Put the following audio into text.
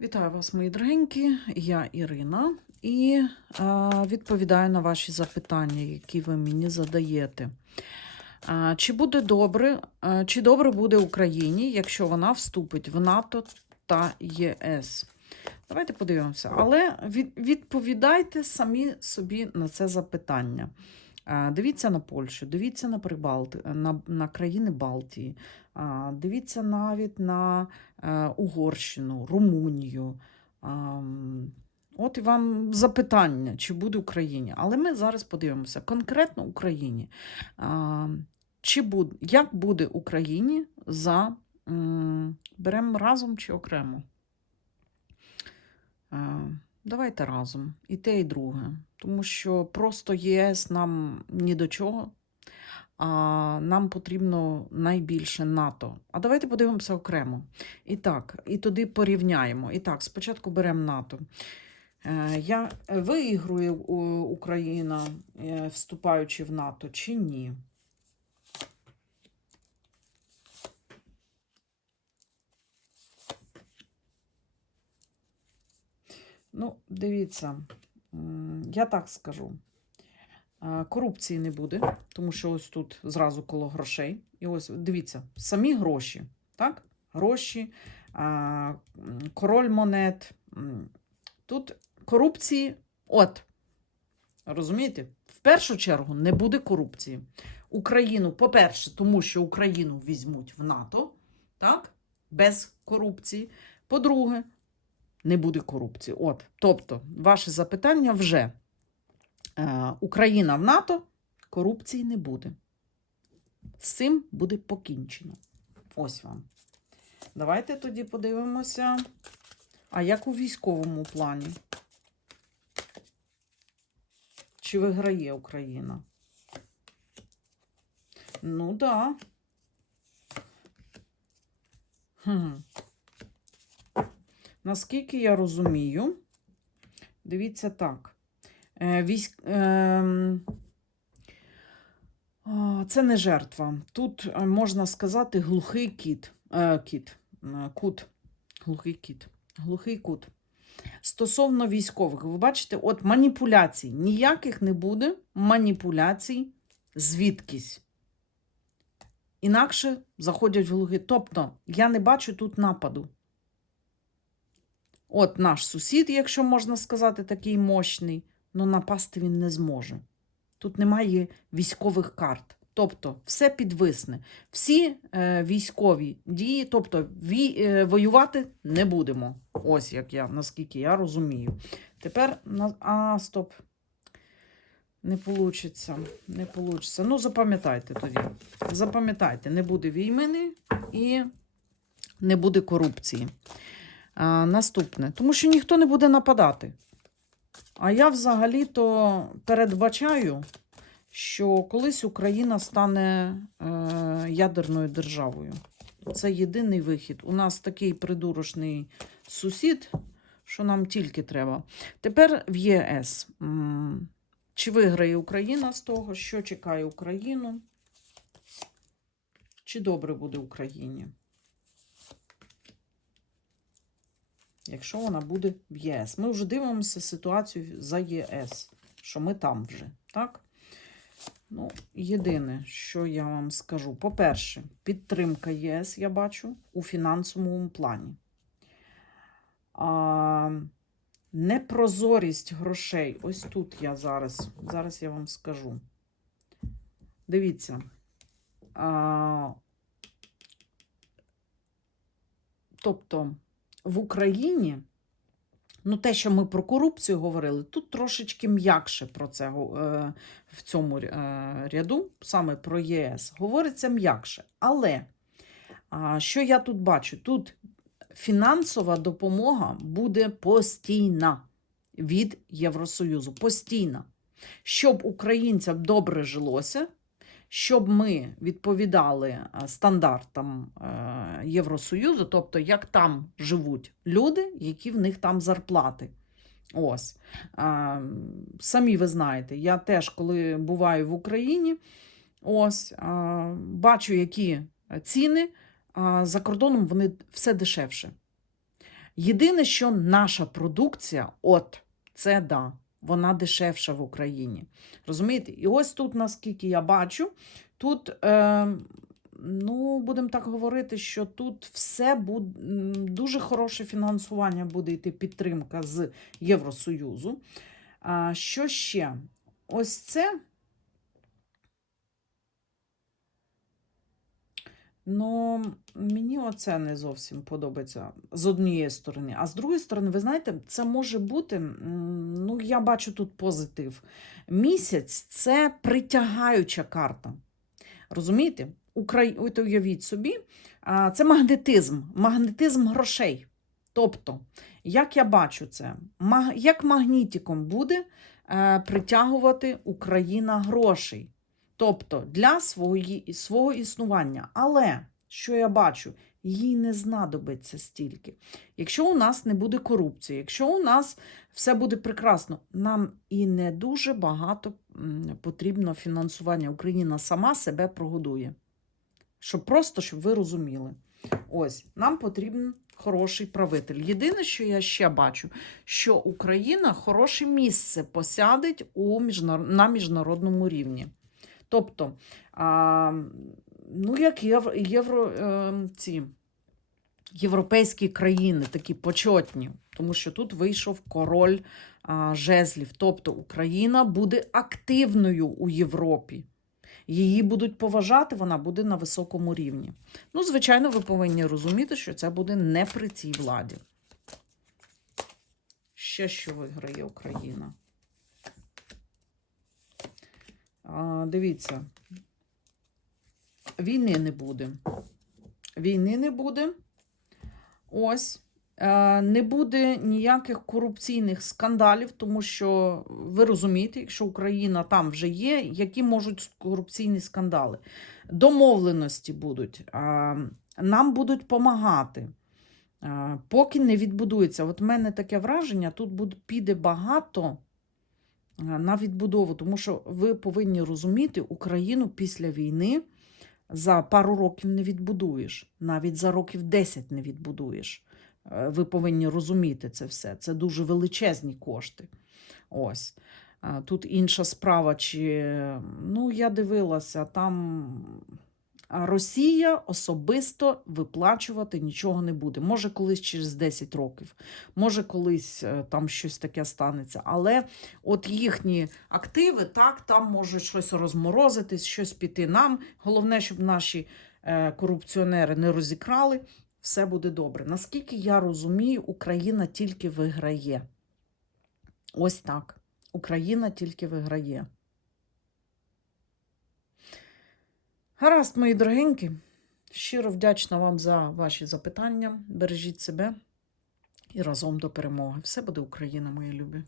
Вітаю вас, мої дорогенькі. Я Ірина і а, відповідаю на ваші запитання, які ви мені задаєте. А, чи буде добре, а, чи добре буде Україні, якщо вона вступить в НАТО та єС? Давайте подивимося. Але від, відповідайте самі собі на це запитання. А, Дивіться на Польщу, дивіться на Прибалти, на, на країни Балтії, а, дивіться навіть на е, Угорщину, Румунію. От і вам запитання, чи буде Україні. Але ми зараз подивимося конкретно Україні. Чи буде, як буде Україні за беремо разом чи окремо? Е, Давайте разом. І те, і друге. Тому що просто ЄС нам ні до чого а нам потрібно найбільше НАТО. А давайте подивимося окремо. І так, і туди порівняємо. І так, спочатку беремо НАТО. Е, Я виігрує Україна, е, вступаючи в НАТО, чи ні? Ну, дивіться, я так скажу. Е, Корупції не буде, тому що ось тут зразу коло грошей. І ось дивіться, самі гроші. Так? Гроші, король монет. Тут корупції, от, розумієте, в першу чергу не буде корупції. Україну, по-перше, тому що Україну візьмуть в НАТО, так? Без корупції. По-друге, не буде корупції. От, тобто, ваше запитання вже. Е, Україна в НАТО, корупції не буде. З цим буде покінчено. Ось вам. Давайте тоді подивимося. А як у військовому плані? Чи виграє Україна? Ну. Да. Хм. Наскільки я розумію, дивіться так. Е, Військ... ем, Це не жертва. Тут е, можна сказати глухий кіт. Е, кіт. Кут. Глухий кіт. Глухий кут. Стосовно військових, ви бачите, от маніпуляцій. Ніяких не буде маніпуляцій звідкись. Інакше заходять в глухий. Тобто, я не бачу тут нападу. От наш сусід, якщо можна сказати, такий мощний, але напасти він не зможе. Тут немає військових карт. Тобто все підвисне. Всі е, військові дії, тобто ві, е, воювати не будемо. Ось як я, наскільки я розумію. Тепер. А, стоп. Не получиться. Не получиться. Ну, запам'ятайте тоді. Запам'ятайте, не буде війни і не буде корупції. А, наступне. Тому що ніхто не буде нападати. А я взагалі-то передбачаю, що колись Україна стане е, ядерною державою. Це єдиний вихід. У нас такий придурочний сусід, що нам тільки треба. Тепер в ЄС. Чи виграє Україна з того, що чекає Україну? Чи добре буде Україні? Якщо вона буде в ЄС. Ми вже дивимося ситуацію за ЄС, що ми там вже, так? Ну, єдине, що я вам скажу. По-перше, підтримка ЄС я бачу у фінансовому плані. А, непрозорість грошей. Ось тут я зараз. Зараз я вам скажу. Дивіться. А, тобто в Україні. Ну, те, що ми про корупцію говорили, тут трошечки м'якше про це е, в цьому е, ряду, саме про ЄС, говориться м'якше. Але що я тут бачу? Тут фінансова допомога буде постійна від Євросоюзу. Постійна. Щоб українцям добре жилося, щоб ми відповідали е, стандартам е, Євросоюзу, тобто як там живуть люди, які в них там зарплати. Ось. Самі ви знаєте, я теж, коли буваю в Україні, ось, бачу, які ціни, за кордоном вони все дешевше. Єдине, що наша продукція, от це да, вона дешевша в Україні. Розумієте? І ось тут, наскільки я бачу, тут, е, ну, будемо так говорити, що тут все буде дуже хороше фінансування буде йти підтримка з Євросоюзу. А, що ще? Ось це. Ну, мені оце не зовсім подобається з однієї сторони. А з другої сторони, ви знаєте, це може бути, ну, я бачу тут позитив. Місяць це притягаюча карта. Розумієте? Украї... От уявіть собі, це магнетизм, магнетизм грошей. Тобто, як я бачу це, як магнітиком буде е, притягувати Україна грошей. Тобто для свої, свого існування. Але що я бачу, їй не знадобиться стільки. Якщо у нас не буде корупції, якщо у нас все буде прекрасно, нам і не дуже багато потрібно фінансування. Україна сама себе прогодує. Щоб просто, щоб ви розуміли. Ось, нам потрібен хороший правитель. Єдине, що я ще бачу, що Україна хороше місце посядить у міжнар... на міжнародному рівні. Тобто, а, ну, як євро, євро е, ці європейські країни, такі почетні, тому що тут вийшов король а, жезлів. Тобто Україна буде активною у Європі. Її будуть поважати, вона буде на високому рівні. Ну, звичайно, ви повинні розуміти, що це буде не при цій владі. Ще що виграє Україна. А, дивіться, війни не буде. Війни не буде. Ось. Е, Не буде ніяких корупційних скандалів, тому що ви розумієте, якщо Україна там вже є, які можуть корупційні скандали. Домовленості будуть, нам будуть допомагати. Поки не відбудується. От в мене таке враження, тут буде, піде багато на відбудову, тому що ви повинні розуміти, Україну після війни за пару років не відбудуєш, навіть за років 10 не відбудуєш. Е, Ви повинні розуміти це все. Це дуже величезні кошти. Ось. Тут інша справа, чи ну, я дивилася, там Росія особисто виплачувати нічого не буде. Може, колись через 10 років, може, колись е, там щось таке станеться. Але от їхні активи, так, там можуть щось розморозитись, щось піти нам. Головне, щоб наші е, корупціонери не розікрали. Все буде добре. Наскільки я розумію, Україна тільки виграє. Ось так. Україна тільки виграє. Гаразд, мої дорогенькі. Щиро вдячна вам за ваші запитання. Бережіть себе і разом до перемоги. Все буде Україна, мої любі.